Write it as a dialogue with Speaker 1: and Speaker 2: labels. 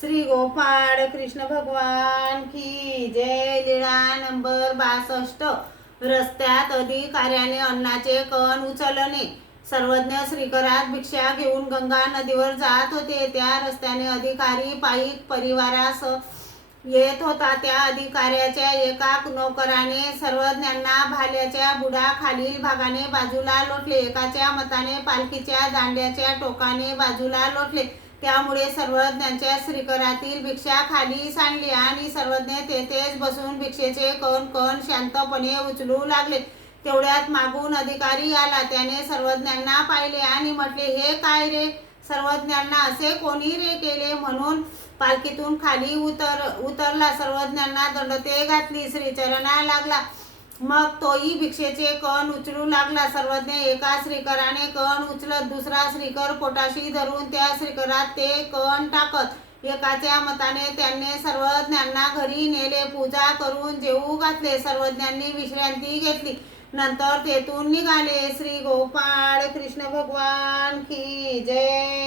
Speaker 1: श्री गोपाळ कृष्ण भगवान की जय लीळा नंबर बासष्ट. रस्त्यात अधिकाऱ्याने अन्नाचे कण उचलणे. सर्वज्ञ श्रीकरात भिक्षा घेऊन गंगा नदीवर जात होते. त्या रस्त्याने अधिकारी पायिक परिवारास येत होता. त्या अधिकाऱ्याच्या एका नोकराने सर्वज्ञांना भाल्याच्या बुडा खालील भागाने बाजूला लोटले. एकाच्या मताने पालखीच्या दांड्याच्या टोकाने बाजूला लोटले. त्यामुळे सर्वज्ञांच्या श्रीकरातील भिक्षा खाली सांडली आणि सर्वज्ञ तेथेच बसून भिक्षेचे कण कण शांतपणे उचलू लागले. तेवढ्यात मागून अधिकारी आला. त्याने सर्वज्ञांना पाहिले आणि म्हटले हे काय रे? सर्वज्ञांना असे कोणी रे केले म्हणून पालखीतून खाली उतर उतरला. सर्वज्ञांना दंडते घातली. श्रीचरणा लागला. मग तोही भिक्षेचे कण उचलू लागला. सर्वज्ञ एका श्रीकराने कण उचलत दुसरा श्रीकर पोटाशी धरून त्या श्रीकरात ते कण टाकत. एकाच्या मताने त्यांनी सर्वज्ञांना घरी नेले पूजा करून जेवू घातले. सर्वज्ञांनी विश्रांती घेतली. नंतर तेथून निघाले. श्री गोपाळ कृष्ण भगवान की जय.